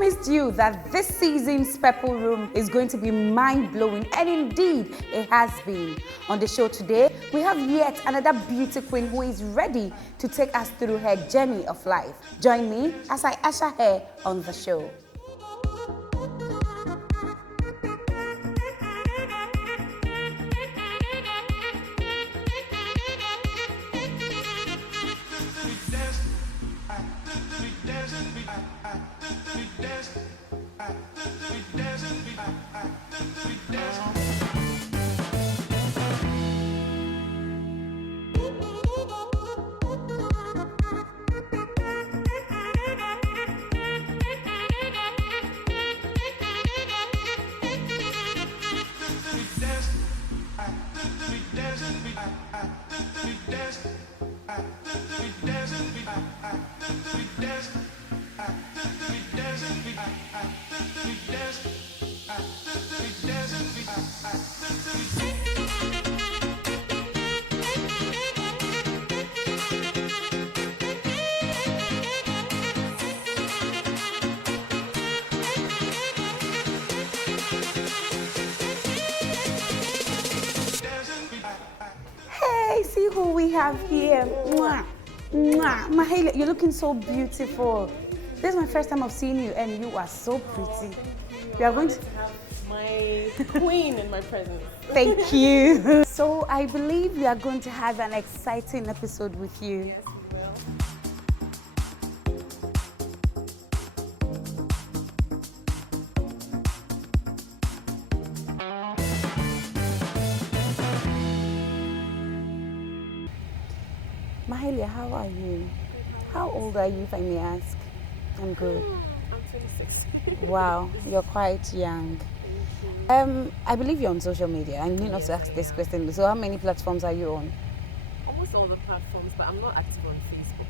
promised you that this season's Purple Room is going to be mind-blowing, and indeed it has been. On the show today, we have yet another beauty queen who is ready to take us through her journey of life. Join me as I usher her on the show. Hey, see who we have here. Mwah. Mwah. Mahalia, you're looking so beautiful. This is my first time of seeing you, and you are so pretty. We are going to have my queen in my presence. Thank you. So I believe we are going to have an exciting episode with you. Yes, we will. Mahalia, how are you? How old are you, if I may ask? I'm good. I'm 26. Wow, you're quite young. I believe you're on social media. I need not to ask this question. So how many platforms are you on? Almost all the platforms, but I'm not active on Facebook.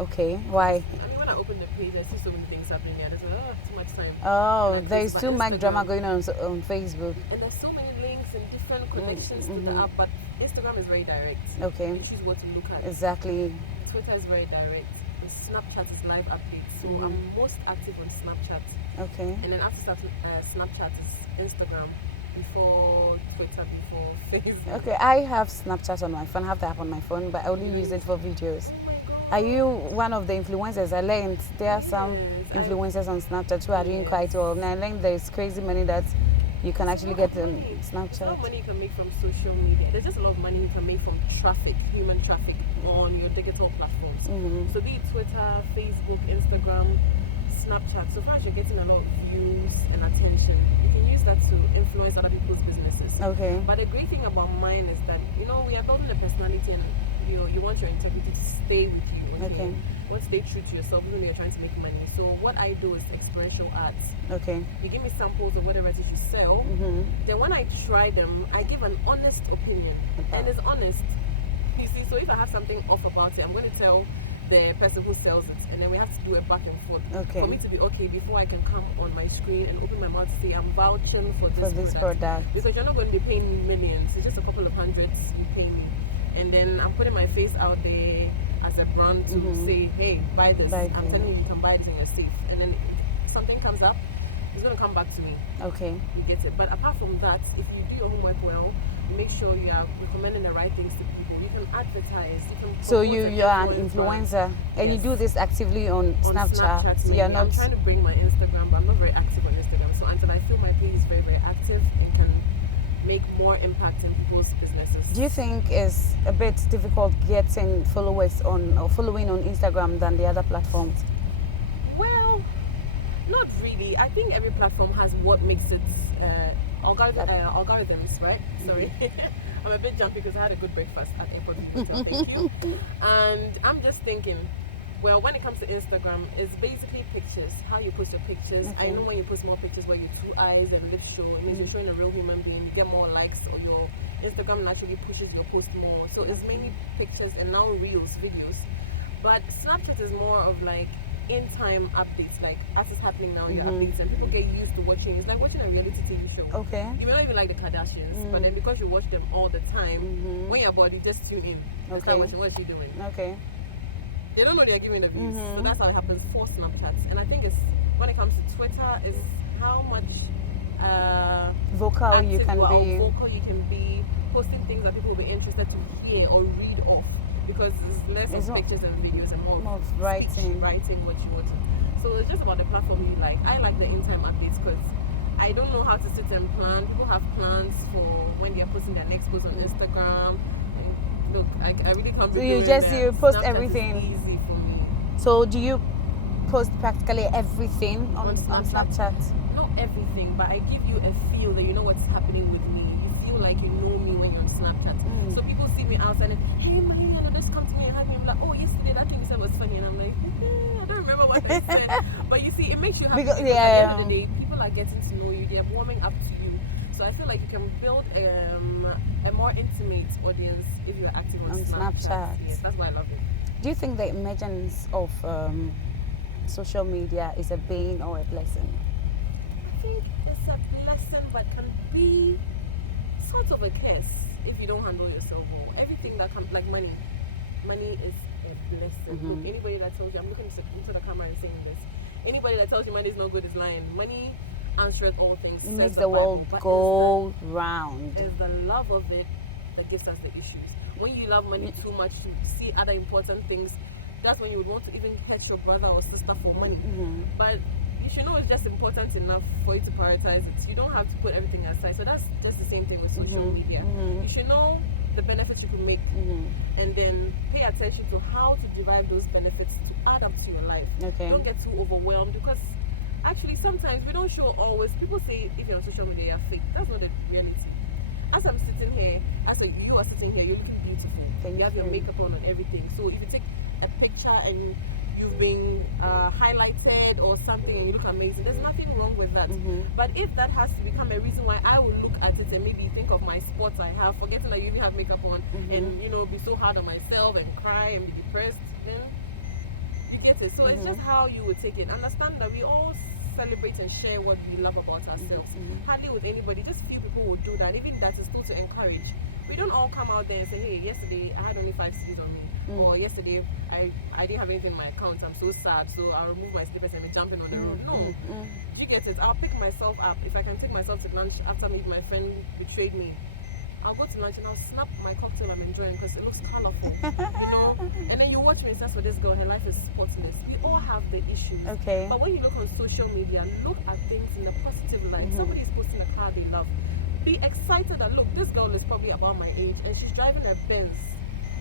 Okay, why? I mean, when I open the page, I see so many things happening there. There's too much time. Oh, there is But too much Instagram- drama going on Facebook. And there's so many links and different connections to the app, but Instagram is very direct. Okay. You choose what to look at. Exactly. Twitter is very direct. And Snapchat is live updates. So I'm most active on Snapchat. Okay. And then after Snapchat is Instagram, before Twitter, before Facebook. Okay, I have Snapchat on my phone. I have the app on my phone, but I only use it for videos. Oh my God. Are you one of the influencers? I learned there are some Yes, influencers on Snapchat who are doing quite well. And I learned there's crazy money that you can actually get on There's a lot of Snapchat. money you can make from social media. There's just a lot of money you can make from traffic, human traffic on your digital platforms. So be it Twitter, Facebook, Instagram, Snapchat. So far as you're getting a lot of views and attention, you can use that to influence other people's businesses. Okay. But the great thing about mine is that, you know, we are building a personality and you want your integrity to stay with you. Okay. You want to stay true to yourself even though you're trying to make money. So what I do is experiential arts. Okay. You give me samples of whatever it is you sell. Then when I try them, I give an honest opinion. And it's honest. You see, so if I have something off about it, I'm going to tell the person who sells it, and then we have to do a back and forth Okay. for me to be okay before I can come on my screen and open my mouth to say I'm vouching for this product. Because you're not going to be paying me millions. It's just a couple of hundreds you pay me, and then I'm putting my face out there as a brand to say, hey, buy this. I'm telling you, you can buy this and you're safe. And then if something comes up, it's going to come back to me. Okay. You get it. But apart from that, if you do your homework well, you make sure you are recommending the right things to people. You can advertise. You can So promote you are an influence influencer, and you Yes. do this actively on Snapchat. So mainly. you're not. I'm trying to bring my Instagram, but I'm not very active on Instagram. So until I feel my page is very, very active and can make more impact in people's businesses. Do you think it's a bit difficult getting followers on or following on Instagram than the other platforms? Well, not really. I think every platform has what makes it algorithms, right? Sorry. I'm a bit jumpy because I had a good breakfast at Airport. So thank you. And I'm just thinking, well, when it comes to Instagram, it's basically pictures, how you post your pictures. I know when you post more pictures where your two eyes and lips show, it means you're showing a real human being. You get more likes, or your Instagram naturally pushes your post more. So it's mainly pictures and now reels, videos. But Snapchat is more of like in-time updates, like as it's happening now, your updates, and people get used to watching. It's like watching a reality TV show. Okay. You may not even like the Kardashians, but then because you watch them all the time, when you're bored, you just tune in and start watching what is she doing. Okay. They don't know they're giving the views, so that's how it happens for Snapchat. And I think it's when it comes to Twitter, is how much vocal you can be. Vocal you can be, posting things that people will be interested to hear or read off, because it's less of pictures and videos and more of writing what you want to. So it's just about the platform you like. I like the in-time updates because I don't know how to sit and plan. People have plans for when they're posting their next post on Instagram. And look, I really can't be doing that. You post Snapchat everything. Is easy for me. So do you post practically everything on Snapchat? Not everything, but I give you a feel that you know what's happening with me. You feel like you know me when you're on Snapchat. So people see me outside and, hey, Mahalia, just come to me and hug me. I'm like, oh, yesterday that thing you said was funny. And I'm like, I don't remember what I said. But you see, it makes you happy because at the end of the day, people are getting to know you. They're warming up to you. So I feel like you can build a more intimate audience if you're active on Snapchat. Yes, that's why I love it. Do you think the emergence of social media is a bane or a blessing? I think it's a blessing, but can be sort of a curse if you don't handle yourself well. Everything that comes, like money is a blessing. Look, anybody that tells you, I'm looking into the camera and saying this, anybody that tells you money is not good is lying. Money answers all things. It makes the world go round. It's the love of it that gives us the issues. When you love money too much to see other important things, that's when you would want to even hurt your brother or sister for money. But you should know it's just important enough for you to prioritize it. You don't have to put everything aside. So that's just the same thing with social media. You should know the benefits you can make and then pay attention to how to derive those benefits to add up to your life. Don't get too overwhelmed, because actually sometimes we don't show always. People say if you're on social media you're fake. That's not the reality. As I'm sitting here, you are sitting here, you're looking beautiful. You have your makeup on and everything. So if you take a picture and you've been highlighted or something and you look amazing, there's nothing wrong with that. But if that has to become a reason why I will look at it and maybe think of my spots I have, forgetting that you even have makeup on, and be so hard on myself and cry and be depressed, then you get it. So it's just how you would take it. Understand that we all celebrate and share what we love about ourselves. Hardly with anybody, just few people will do that. Even that is still to encourage. We don't all come out there and say, hey, yesterday I had only 5 cedis on me, or yesterday I didn't have anything in my account, I'm so sad, so I'll remove my slippers and be jumping on the road. No. Do you get it? I'll pick myself up. If I can take myself to lunch after maybe my friend betrayed me, I'll go to lunch and I'll snap my cocktail I'm enjoying because it looks colorful, And then you watch me and say, for this girl, her life is spotless. We all have the issues. But when you look on social media, look at things in a positive light. Somebody is posting a car they love. Be excited that, look, this girl is probably about my age and she's driving a Benz.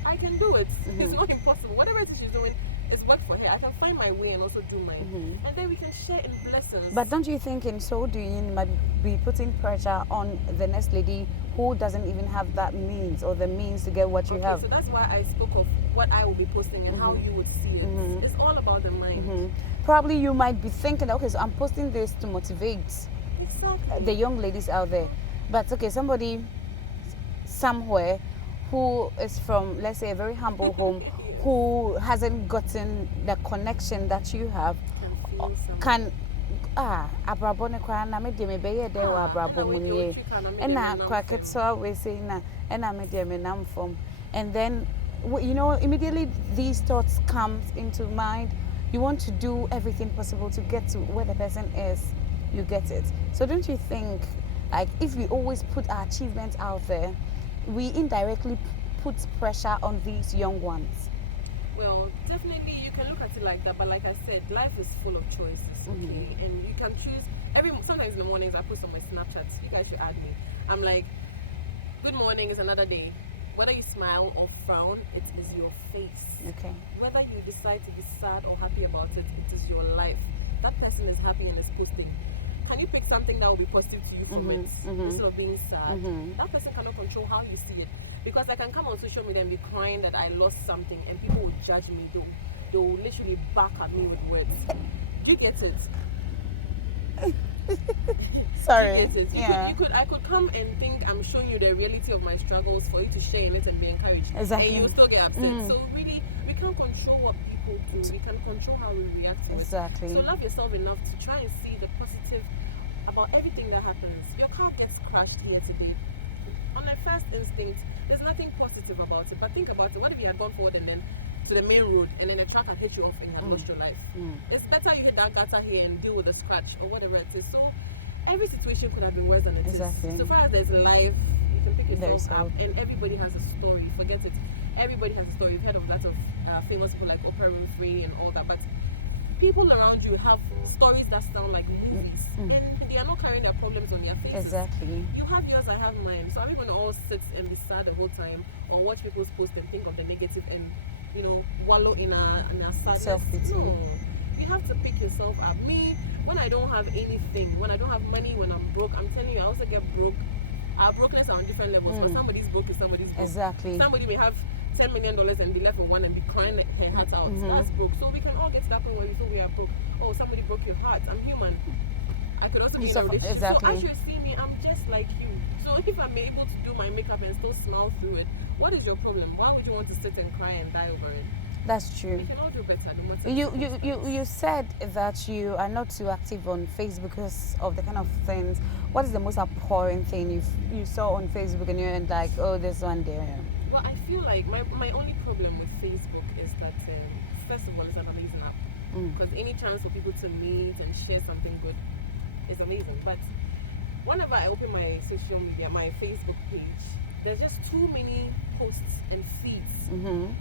I can do it. It's not impossible. Whatever it is she's doing, it's worked for her. I can find my way and also do mine. And then we can share in blessings. But don't you think in so doing you might be putting pressure on the next lady who doesn't even have that means or the means to get what you have? So that's why I spoke of what I will be posting and how you would see it. It's all about the mind. Probably you might be thinking, okay, so I'm posting this to motivate the young ladies out there. But okay, somebody somewhere who is from, let's say, a very humble home, who hasn't gotten the connection that you have, can abrabone kwa na me de me beye de wa abrabo munye na kwa ketso we say na me de me nam from, and then immediately these thoughts come into mind. You want to do everything possible to get to where the person is. You get it. So don't you think, like, if we always put our achievements out there, we indirectly put pressure on these young ones? Well, definitely you can look at it like that, but like I said, life is full of choices, okay? And you can choose. Sometimes in the mornings I post on my Snapchat, you guys should add me. I'm like, good morning is another day. Whether you smile or frown, it is your face. Okay. Whether you decide to be sad or happy about it, it is your life. That person is happy and is posting. Can you pick something that will be positive to you from it instead of being sad? That person cannot control how you see it. Because I can come on social media and be crying that I lost something and people will judge me. They'll literally back at me with words. Do you get it? Sorry. Do you get it? I could come and think I'm showing you the reality of my struggles for you to share in it and be encouraged. Exactly. And you will still get upset. So really, we can't control what people do. We can control how we react to it. Exactly. So love yourself enough to try and see the positive about everything that happens. Your car gets crashed here today. On a first instinct, there's nothing positive about it. But think about it. What if you had gone forward and then to the main road, and then the truck had hit you off and had lost your life. It's better you hit that gutter here and deal with the scratch or whatever it is. So every situation could have been worse than it is. So far as there's life, you can pick yourself up, and everybody has a story. Forget it. Everybody has a story. You've heard of lots of famous people like Oprah Winfrey and all that, but people around you have stories that sound like movies, and they are not carrying their problems on their faces. You have yours, I have mine. So are we going to all sit and be sad the whole time, or watch people's posts and think of the negative and, you know, wallow in our sadness? Self-pity. No. You have to pick yourself up. Me, when I don't have anything, when I don't have money, when I'm broke, I'm telling you, I also get broke. Our brokenness are on different levels. But somebody's broke is somebody's broke. Somebody may have $10 million and be left with one and be crying her heart out. That's broke. So we can all get to that point where we feel we are broke. Oh, somebody broke your heart. I'm human. I could also be in a relationship. So as you see me, I'm just like you. So if I'm able to do my makeup and still smile through it, what is your problem? Why would you want to sit and cry and die over it? That's true. We can all do better. No matter. You said that you are not too active on Facebook because of the kind of things. What is the most abhorrent thing you saw on Facebook and you're like, oh, there's one there? Well, I feel like my only problem with Facebook is that, first of all, it's an amazing app. Because any chance for people to meet and share something good is amazing. But whenever I open my social media, my Facebook page, there's just too many posts and feeds.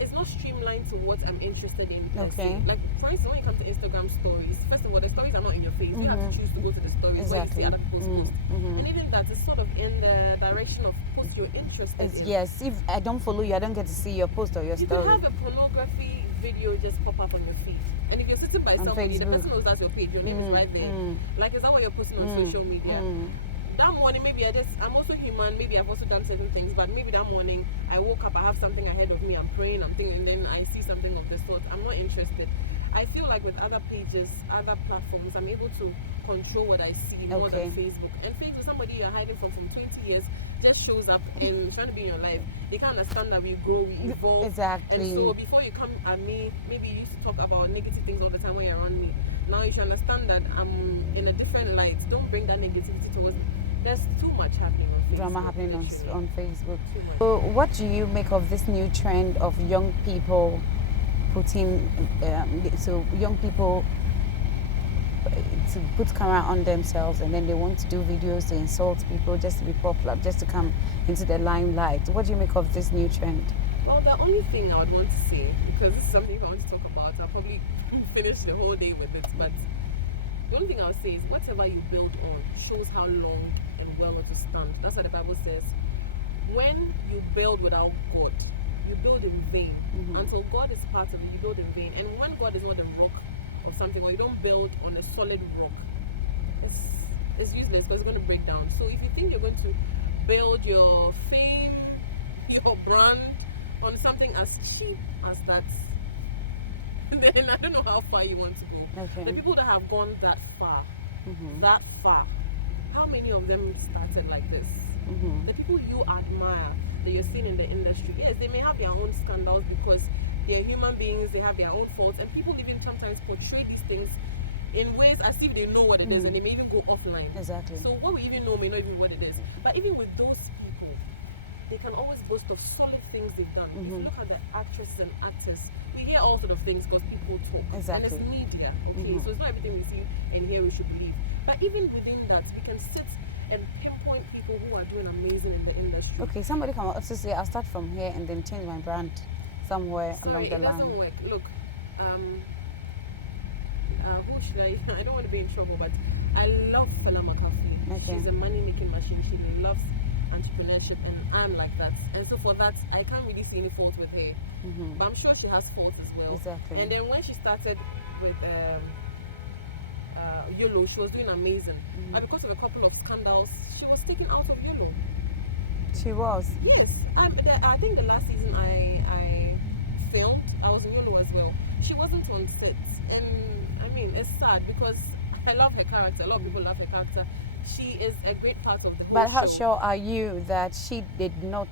It's not streamlined to what I'm interested in. Okay. Like, for instance, when it comes to Instagram stories, first of all, the stories are not in your face. You have to choose to go to the stories where you see other people's posts. And even that is sort of in the direction of posts you're interested in. Yes, if I don't follow you, I don't get to see your post or your story. You can have a pornography video just pop up on your feed. And if you're sitting by somebody, the person knows that's your page. Your name is right there. Like, is that what you're posting on social media? That morning, maybe I'm also human, maybe I've also done certain things, but maybe that morning I woke up, I have something ahead of me, I'm praying, I'm thinking, and then I see something of the sort. I'm not interested. I feel like with other pages, other platforms, I'm able to control what I see more than Facebook. And Facebook, somebody you're hiding from 20 years just shows up and trying to be in your life. They can't understand that we grow, we evolve. Exactly. And so before you come at me, maybe you used to talk about negative things all the time when you're around me. Now you should understand that I'm in a different light. Don't bring that negativity towards me. There's too much happening on Facebook. Drama happening on Facebook. So what do you make of this new trend of young people putting, young people to put camera on themselves and then they want to do videos to insult people just to be popular, just to come into the limelight? What do you make of this new trend? Well, the only thing I would want to say, because this is something I want to talk about, I'll probably finish the whole day with it, but the only thing I would say is whatever you build on shows how long and well it will stand. That's what the Bible says. When you build without God, you build in vain. Until God is part of it, you build in vain. And when God is not the rock of something, or you don't build on a solid rock, it's useless because it's going to break down. So if you think you're going to build your fame, your brand on something as cheap as that, then I don't know how far you want to go. Okay. The people that have gone that far, how many of them started like this? The people you admire that you're seeing in the industry, yes, they may have their own scandals because they're human beings, they have their own faults, and people even sometimes portray these things in ways as if they know what it is, and they may even go offline. Exactly. So what we even know may not even be what it is. But even with those people, they can always boast of solid things they've done. If you look at the actresses and actors, we hear all sort of things because people talk. Exactly. And it's media, okay? So it's not everything we see and hear we should believe. But even within that, we can sit and pinpoint people who are doing amazing in the industry. Okay, somebody can also say, I'll start from here and then change my brand somewhere along the line. It doesn't work. Look, who should I don't want to be in trouble, but I love Fela McCarthy. Okay. She's a money-making machine. She loves entrepreneurship, and I'm like that. And so for that, I can't really see any fault with her. But I'm sure she has faults as well. Exactly. And then when she started with YOLO, she was doing amazing. But because of a couple of scandals, she was taken out of YOLO. She was? Yes. I think the last season I filmed, I was in YOLO as well. She wasn't on set. And I mean, it's sad because I love her character. A lot of people love her character. She is a great part of the whole But how show. sure are you that she did not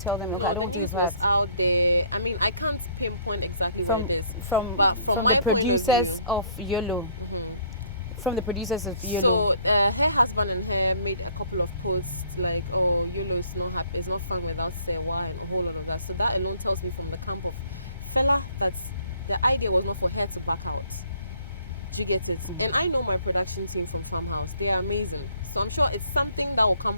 tell them, okay, I don't want to be part? Out there. I mean, I can't pinpoint exactly From what it is. from But the my producers of YOLO. from the producers of YOLO. So her husband and her made a couple of posts like, "Oh, YOLO is not happy, it's not fun without Sewa," and a whole lot of that. So that alone tells me from the camp of fella that the idea was not for her to back out. Do you get it? And I know my production team from Farmhouse; they are amazing. So I'm sure it's something that will come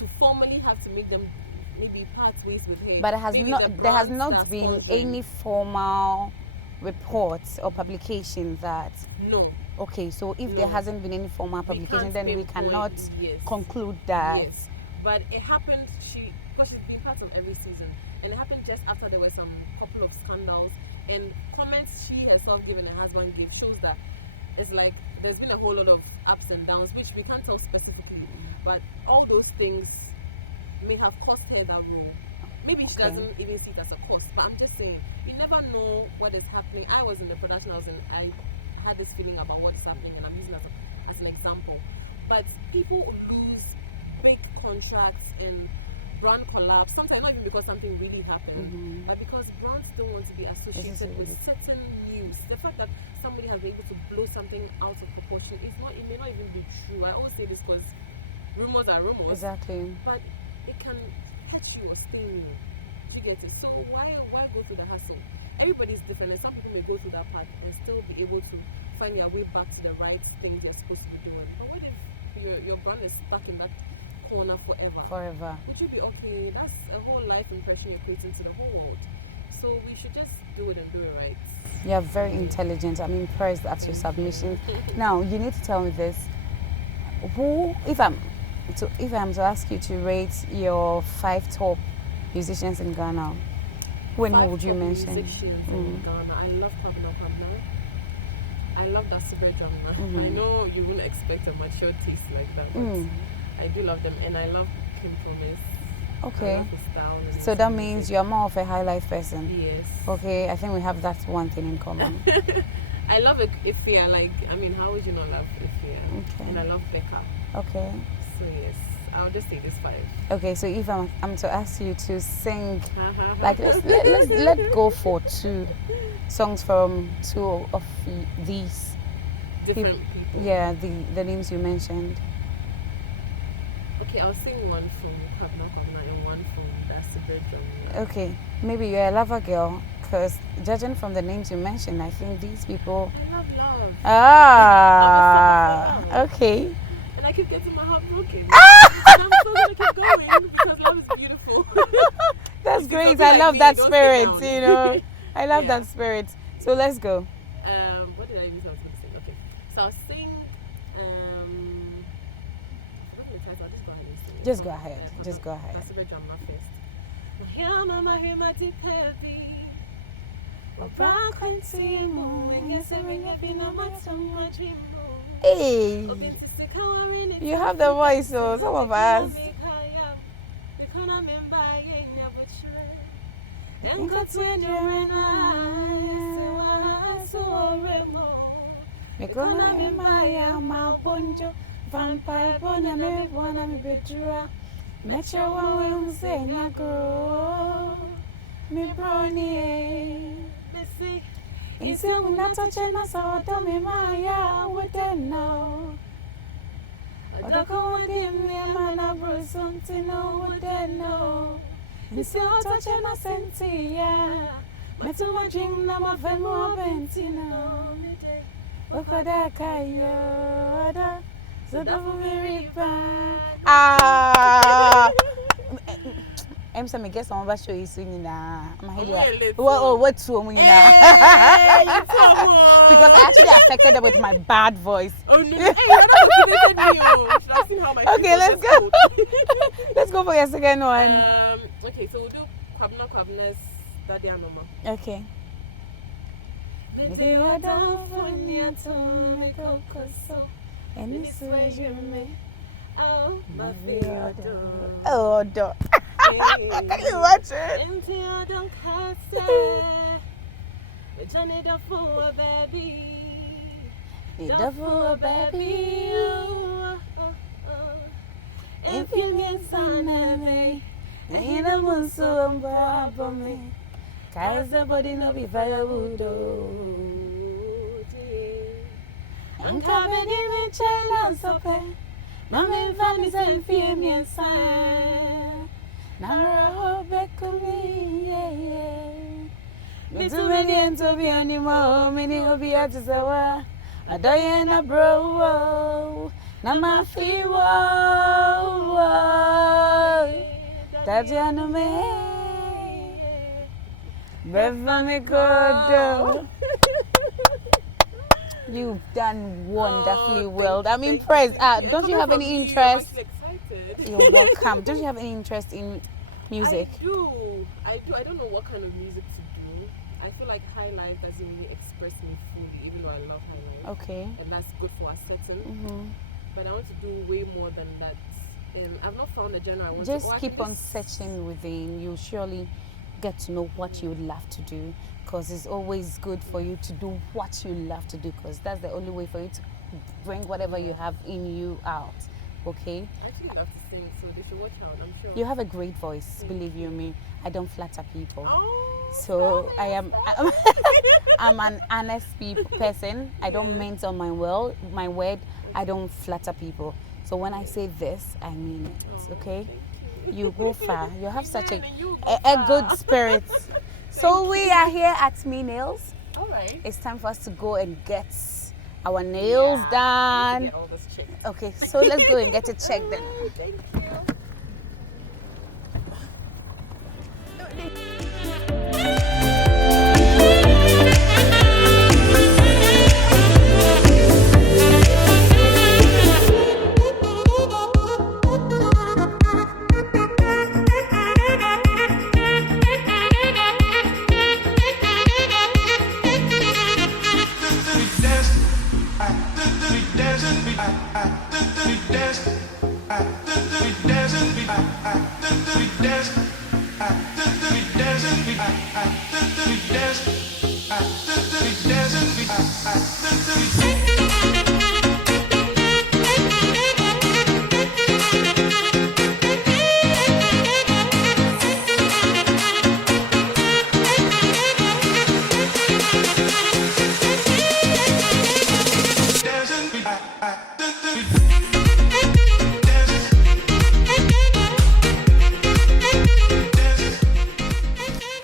to formally have to make them maybe part ways with her. But there has brands not that been sponsor. any formal reports or publication that. No. Okay, so if No. there hasn't been any formal We publication, can't then we pinpoint, cannot yes. conclude that. Yes, but it happened. Because she's been part of every season, and it happened just after there were some couple of scandals and comments she herself gave and her husband gave shows that it's like there's been a whole lot of ups and downs, which we can't tell specifically, but all those things may have cost her that role. Maybe she doesn't even see it as a cost, but I'm just saying you never know what is happening. I was in the production house and I had this feeling about what's happening, and I'm using it as an example. But people lose big contracts and brand collapse, sometimes not even because something really happened, but because brands don't want to be associated with certain news. The fact that somebody has been able to blow something out of proportion, it may not even be true. I always say this because rumors are rumors. Exactly. But it can hurt you or sting you. Do you get it? So why go through the hassle? Everybody's different, and some people may go through that path and still be able to find their way back to the right things you're supposed to be doing. But what if your brand is stuck in that corner forever? Would you be okay? That's a whole life impression you're creating to the whole world. So we should just do it and do it right. You're very intelligent. I'm impressed at your submission. Now you need to tell me this. If I'm to ask you to rate your 5 top musicians in Ghana, who would you mention? Musicians in Ghana. I love Kwabena. I love that super genre. I know you wouldn't expect a mature taste like that, but I do love them, and I love Kim Promise. Okay. I love his style and So that means you're more of a high life person. yes. Okay, I think we have that one thing in common. I love Ifea. How would you not love Ifea? Okay. And I love Becca. Okay. So yes, I'll just say this 5. Okay, so if I'm to ask you to sing, like let's go for 2 songs from 2 of these different people. Yeah, the names you mentioned. Okay, I'll sing one from Kwabena and one from That's the Bird Drum. Okay, maybe you're a lover girl, because judging from the names you mentioned, I think these people. I love love. Ah, okay. And I keep getting my heart broken. And I'm still gonna keep going because love is beautiful. That's If great. something I like love me, that don't sit spirit, down. you know. I love Yeah. that spirit. So let's go. What did I even say I was going to sing? Okay, so I'll sing. What am I trying to? I'll just go ahead and sing. Just go ahead. Just go ahead. That's the drum first. Mahima tipevi. Hey, you have the voice, so some of us. Mikona mimaya mabonjo vampire bona me bona mi bedura mecha wawe umsenya go mi brony isi unata chena sawato mimaya wouldn't know Odoko wadi mi mana bro something no wouldn't know isi unata chena sentia metu mo drink na ma vemo bentina Okoda kayoda, so don't be I'm saying, guess I'm about to show you singing now. Mahalia. What's wrong now? Because I actually affected them with my bad voice. Oh no! Hey, you're not motivated me. Should I see how my Okay, let's go. Let's go for your second one. Okay, so we'll do Kwabena's Daddy Anoma. Okay. Maybe I don't want you to make a so. And this way you may. Oh, my favorite. Oh, dog. Can you watch it? Empty, I don't cast it. Johnny the fool, baby. The fool, baby. If you get son of me, ain't a one so for me. Cause the body no be firewood. Adayena bro, nama fiwo, Tatiana me, Breva me kodo. You've done wonderfully well. I'm impressed. Don't you have any interest? I'm excited. You're welcome. Don't you have any interest in music? I do. I don't know what kind of music to do. I feel like high life doesn't really express me fully, even though I love high life. Okay. And that's good for a certain. But I want to do way more than that. I've not found a genre I want Just to watch. keep on searching within. You'll surely get to know what you would love to do, because it's always good for you to do what you love to do, because that's the only way for you to bring whatever you have in you out. Okay? I actually love to sing, so they should watch out, I'm sure. You have a great voice, believe you me. I don't flatter people. Oh, So I'm an honest person. I don't mince on my word. I don't flatter people. So when I say this, I mean it. Okay? You go far. You have such a good spirit. So we are here at Me Nails. All right. It's time for us to go and get our nails done. Get all this checked. Okay, so let's go and get it checked then. Thank you.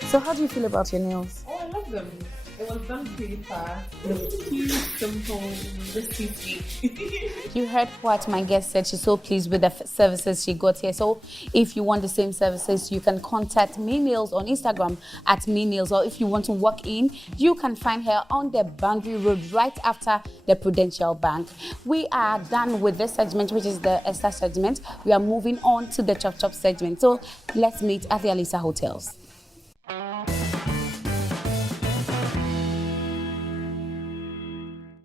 So how do you feel about your nails? Oh, I love them. It was done pretty fast. It was cute, simple, just sweet. You heard what my guest said. She's so pleased with the services she got here. So if you want the same services, you can contact Me Nails on Instagram at Me Nails. Or if you want to walk in, you can find her on the Boundary Road right after the Prudential Bank. We are done with this segment, which is the Esther segment. We are moving on to the Chop Chop segment. So let's meet at the Alisa Hotels.